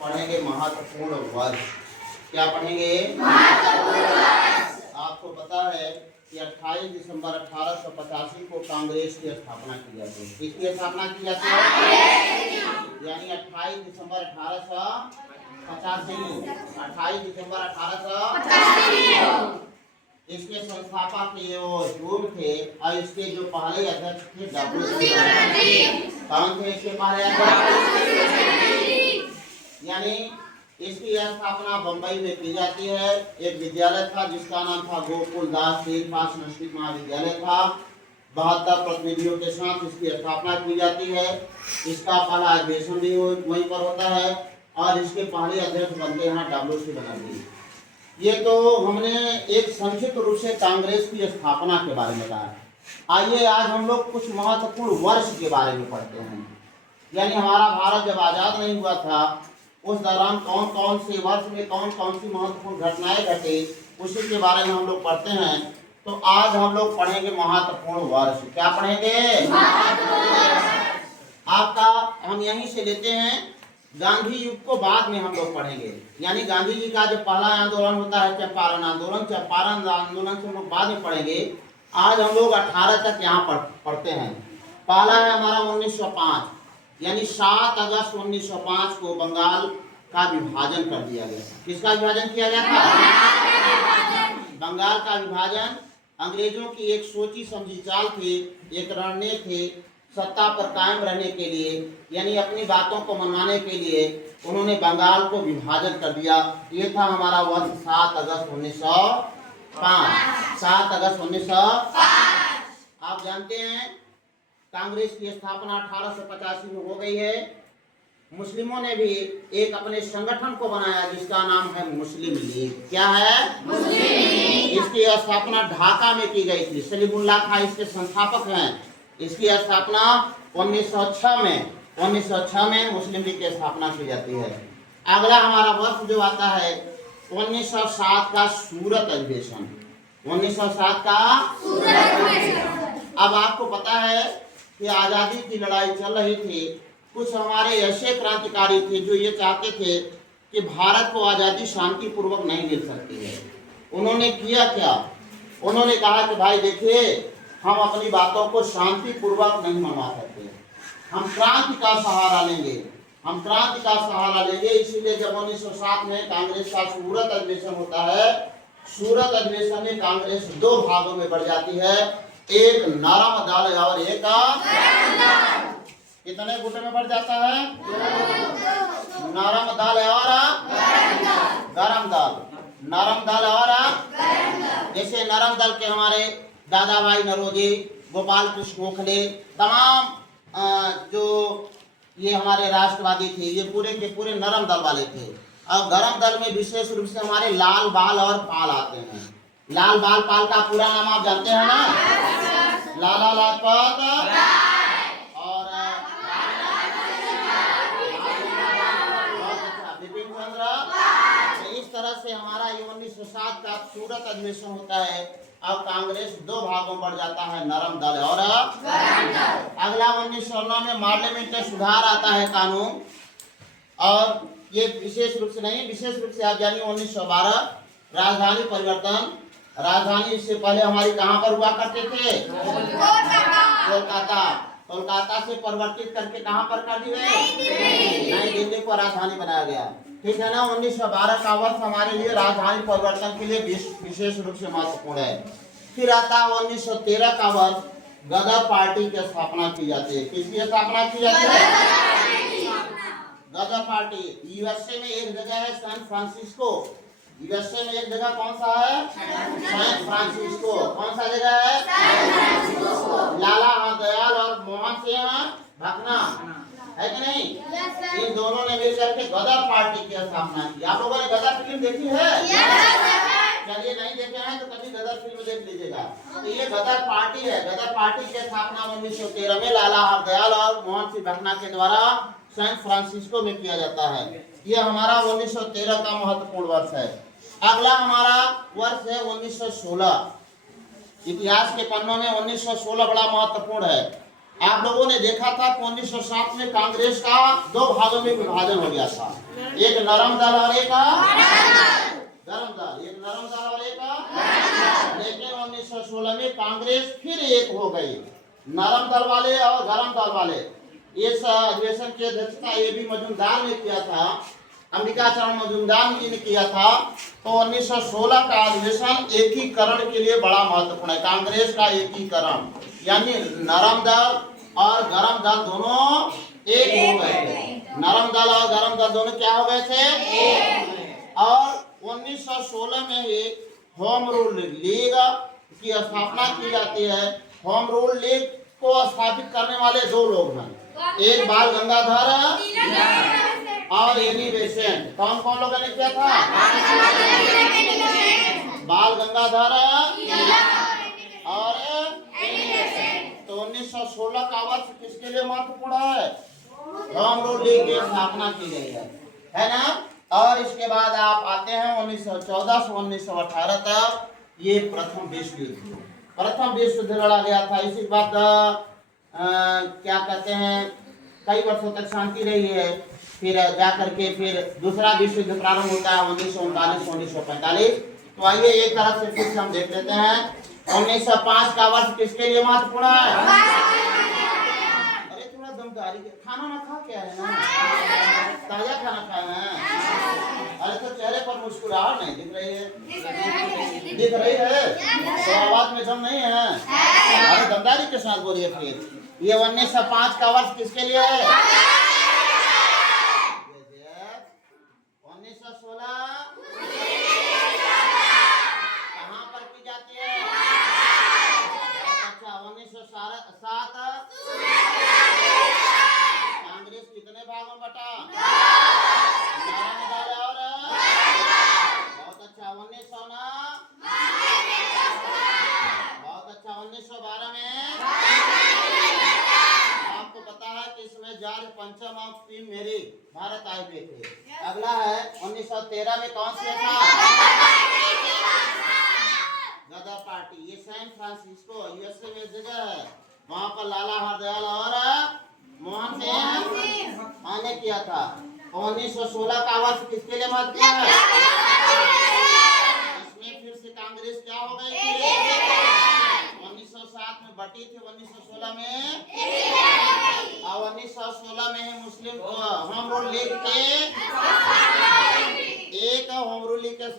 पढ़ेंगे महत्वपूर्ण वर्ष। क्या पढ़ेंगे? आपको पता है कि 28 दिसंबर 1885 को कांग्रेस की स्थापना की जाती है। किसकी स्थापना की जाती है? यानी 28 दिसंबर 1885। 28 दिसंबर 1885 इसके संस्थापक ये वो ह्यूम थे और इसके जो पहले अध्यक्ष थे डब्ल्यू। कौन थे इसके पहले अध्यक्ष? यानी इसकी स्थापना बंबई में की जाती है। एक विद्यालय था जिसका नाम था गोकुल दास तीर्थपाल संस्कृत महाविद्यालय था। 72 प्रतिनिधियों के साथ इसकी स्थापना की जाती है। इसका पहला अधिवेशन भी वहीं पर होता है और इसके पहले अध्यक्ष बनते हैं डब्ल्यू बनर्जी। ये तो हमने एक संक्षिप्त रूप से कांग्रेस की स्थापना के बारे में कहा। आइए आज हम लोग कुछ महत्वपूर्ण वर्ष के बारे में पढ़ते हैं। यानी हमारा भारत जब आजाद नहीं हुआ था उस दौरान कौन कौन से वर्ष में कौन कौन सी महत्वपूर्ण घटनाएं घटी उसी के बारे में हम लोग पढ़ते हैं। तो आज हम लोग पढ़ेंगे महत्वपूर्ण वर्ष। क्या पढ़ेंगे? आपका हम यहीं से लेते हैं। गांधी युग को बाद में हम लोग पढ़ेंगे। यानी गांधी जी का जो पहला आंदोलन होता है चंपारण आंदोलन, चंपारण आंदोलन से हम लोग बाद में पढ़ेंगे। आज हम लोग 18 तक यहाँ पढ़ते हैं। पहला है हमारा 1905, यानी 7 अगस्त 1905 को बंगाल का विभाजन कर दिया गया। किसका विभाजन किया गया था? बंगाल का विभाजन अंग्रेजों की एक सोची समझी चाल थी, एक रणनीति थी सत्ता पर कायम रहने के लिए, यानी अपनी बातों को मनवाने के लिए उन्होंने बंगाल को विभाजन कर दिया। ये था हमारा वर्ष 7 अगस्त 1905। 7 अगस्त 1905। आप जानते हैं कांग्रेस की स्थापना 1885 में हो गई है। मुस्लिमों ने भी एक अपने संगठन को बनाया जिसका नाम है मुस्लिम लीग। क्या है? मुस्लिम लीग। इसकी स्थापना ढाका में की गई थी। सलीमुल्लाह खां इसके संस्थापक हैं। इसकी स्थापना 1906 में मुस्लिम लीग की स्थापना की जाती है। अगला हमारा वर्ष जो आता है 1907 का सूरत अधिवेशन। 1907 का सूरत अधिवेशन। अब आपको पता है कि आज़ादी की लड़ाई चल रही थी। कुछ हमारे ऐसे क्रांतिकारी थे जो ये चाहते थे कि भारत को आज़ादी शांतिपूर्वक नहीं मिल सकती है। उन्होंने किया क्या? उन्होंने कहा कि भाई देखिए हम अपनी बातों को शांतिपूर्वक नहीं मनवा सकते, हम क्रांति का सहारा लेंगे, हम क्रांति का सहारा लेंगे। इसीलिए जब 1907 में कांग्रेस का सूरत अधिवेशन होता है, सूरत अधिवेशन में कांग्रेस 2 भागों में बढ़ जाती है, एक नरम दल और एक कितने गुट में बढ़ जाता है? नरम दल और गरम दल। नरम दल और जैसे नरम दल के हमारे दादा भाई नरोजी, गोपाल कृष्ण गोखले, तमाम जो ये हमारे राष्ट्रवादी थे, ये पूरे के पूरे नरम दल वाले थे। और गरम दल में विशेष रूप से हमारे लाल बाल और पाल आते हैं। लाल बाल पाल का पूरा नाम आप जानते हैं ना? लाला लाजपत और बिपिन चंद्र। इस तरह से हमारा ये 1907 का सूरत अधिवेशन होता है। अब कांग्रेस 2 भागों में बढ़ जाता है, नरम दल और गरम दल। अगला 1909 में पार्लियामेंट में सुधार आता है कानून। और ये विशेष रूप से नहीं, विशेष रूप से आप जानिए 1912 राजधानी परिवर्तन। राजधानी इससे पहले हमारी कहाँ पर हुआ करते थे? कोलकाता। कोलकाता से परिवर्तित करके कहाँ पर कर दी गई? नई दिल्ली को राजधानी बनाया गया। ठीक है ना? 1912 का वर्ष हमारे लिए राजधानी परिवर्तन के लिए विशेष रूप से महत्वपूर्ण है। फिर आता है 1913 का वर्ष, गदर पार्टी की स्थापना की जाती है। किसकी स्थापना की जाती है? गदर पार्टी। यूएसए में एक जगह है सैन फ्रांसिस्को। यूएसए में एक जगह कौन सा है? San Francisco. कौन सा जगह है? लाला हरदयाल और मोहन सिंह भकना है कि नहीं? इन दोनों ने मिलकर के गदर पार्टी की स्थापना की। आप लोगों ने गदर फिल्म देखी है? चलिए नहीं देखे हैं तो कभी गदर फिल्म देख लीजिएगा। तो ये गदर पार्टी है। गदर पार्टी की स्थापना 1913 में लाला हरदयाल और मोहन सिंह भकना के द्वारा सैन फ्रांसिस्को में किया जाता है। ये हमारा 1913 का महत्वपूर्ण वर्ष है। अगला हमारा वर्ष है 1916। इतिहास के पन्नों में 1916 बड़ा महत्वपूर्ण है। आप लोगों ने देखा था कि 1907 में कांग्रेस का दो भागों में विभाजन हो गया था, एक नरम दल और एक गरम दल, एक नरम दल और एक लेकिन 1916 में कांग्रेस फिर एक हो गई, नरम दल वाले और गरम दल वाले। इस अधिवेशन की अध्यक्षता A.B. मजूमदार ने किया था, अंबिकाचरण मजूमदार जी ने किया था। तो 1916 का अधिवेशन एकीकरण के लिए बड़ा महत्वपूर्ण है। कांग्रेस का एकीकरण यानी नरम दल और गरम दल दोनों एक हो गए थे। नरम दल और गरम दल दोनों क्या हो गए थे। और 1916 में ही होम रूल लीग की स्थापना की जाती है। होम रूल लीग को स्थापित करने वाले दो लोग हैं, एक बाल गंगाधर और A.B. बेसेंट। कौन कौन लोगों ने किया था? बाल गंगाधर और तो 1916 का वर्ष किसके लिए महत्वपूर्ण है? होम रूल लीग की स्थापना की गई है ना। और इसके बाद आप आते हैं 1914 से 1918 तक, ये प्रथम विश्व युद्ध लड़ा गया था। इसी बात क्या कहते हैं, कई वर्षों तक शांति रही है। फिर जा करके फिर दूसरा विश्व युद्ध प्रारंभ होता है 1939 1945। तो आइए एक तरफ से फिर हम देख लेते हैं 1905 का वर्ष किसके लिए महत्वपूर्ण है? अरे थोड़ा दमदारी खाना ना खा के आए ना, ताजा खाना खाए हैं। अरे तो चेहरे पर मुस्कुराहट नहीं दिख रही है, दिख रही है तो आवाज में दम नहीं है। अरे दमदारी के साथ बोलिए। फिर ये 1905 का वर्ष किसके लिए है? 1916 कहाँ पर की जाती है? अच्छा 1907 कांग्रेस कितने भागों में बटा? बहुत अच्छा। 1909 बहुत अच्छा। 1912 में आपको पता है कि इसमें जॉर्ज पंचम और क्वीन मेरी भारत आए हुए थे। अगला है 1913 में कौन सा था? गदर पार्टी। ये सैन फ्रांसिस्को USA में जगह है, वहां पर लाला हरदयाल और मोहन सिंह आने किया था। 1916 का वर्ष किसके लिए महत्वपूर्ण है? इसमें फिर से कांग्रेस क्या हो गई थी? 1907 में बटी थी, 1916 में और 1916 में ही मुस्लिम होम रूल लीग के एक होम रूल लीग के